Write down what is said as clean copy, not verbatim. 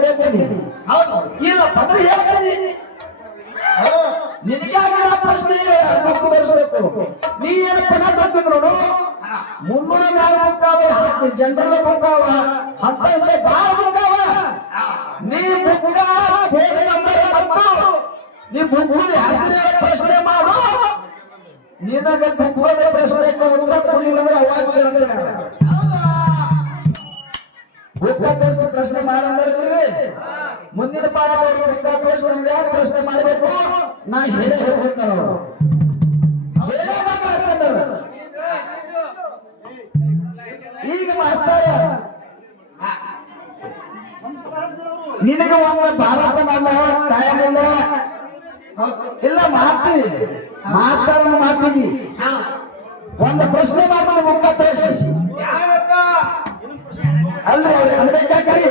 ಹೇಳ್ತೀನಿ ಇಲ್ಲ ಪತ್ರ ಹೇಳ್ತೀನಿ ನಿನಗೆ ಪ್ರಶ್ನೆ ಬುಕ್ ಬರ್ಸ್ಬೇಕು ನೀ ಏನು ಪಣ ತರ್ತಿದ್ ನೋಡು 304 ಬುಕ್ಕಾವ ಜನರಲ್ ಬುಕ್ಕಾವ ಅಂತ ಬಾಳ ಬುಕ್ಕಾವ ನೀ ಬುಕ್ಕ ಫೋನ್ ನಂಬರ್ ಮತ್ತು ನೀ ಬುಕ್ಕದ ಹೆಸರೇ ಪ್ರಶ್ನೆ ಮಾಡು ನಿನಗೆ ಬುಕ್ಕದ ಪ್ರಶ್ನೆಗೆ ಉತ್ತರ ಕೊಡಲಿಲ್ಲ ಅಂದ್ರೆ ಅವಾಗ ಕೇಳ್ತೀನಿ ಬುಕ್ಕ ತೋರಿಸಿ ಪ್ರಶ್ನೆ ಮಾಡಂದ್ರೆ ಮುಂದಿನ ಪಾಠ ಬುಕ್ಕ ತೋರಿಸಿ ಪ್ರಶ್ನೆ ಮಾಡಬೇಕು ನಾ ಹೇಳೇ ಹೋಗ್ತಾರ ಈಗ ಮಾಸ್ತರ ನಿನಗೆ ಒಮ್ಮೆ ಭಾರತ ಟೈಮ್ ಇಲ್ಲ ಇಲ್ಲ ಮಾಡ್ತೀವಿ ಮಾಸ್ತರ ಮಾಡ್ತೀವಿ ಒಂದು ಪ್ರಶ್ನೆ ಮಾಡ್ತಾರೆ ಬುಕ್ಕ ತೋರಿಸಿ ಅಲ್ರಿ ಅವ್ರು ಅನ್ಬೇಕಾಗ್ರಿ